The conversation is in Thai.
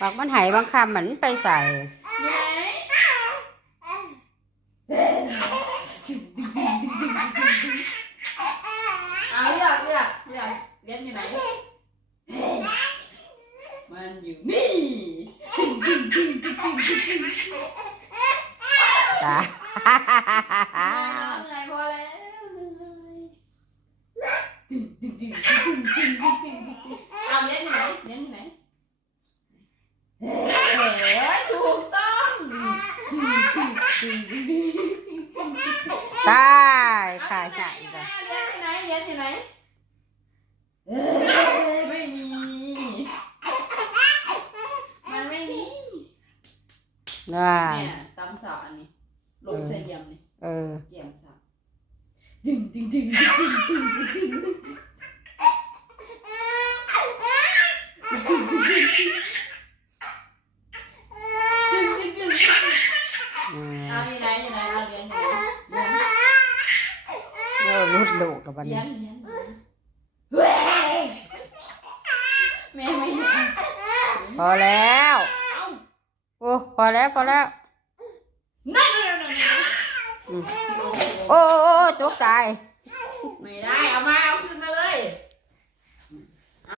บอกมันหายบางคำเหมือนไปใส่เอาเรียกเลี้ยงอยู่ไหนมันอยู่นี่จ้าเหนื่อยพอแล้วเอาเลี้ยงอยู่ไหนถูกต้องตายขาดใจจ้ะเลี้ยงอยู่ไหนไม่มีมันไม่มีน่าเนี่ยตำสาวอันนี้ลงใส่เยี่ยมนี่เกี่ยมสาวดึงเอาอยู่ไหนเอาเลี้ยงอยู่ไหนรุดลูกกับวันนี้พอแล้วโอ้พอแล้วโอ้ตกใจไม่ได้เอาขึ้นมาเลย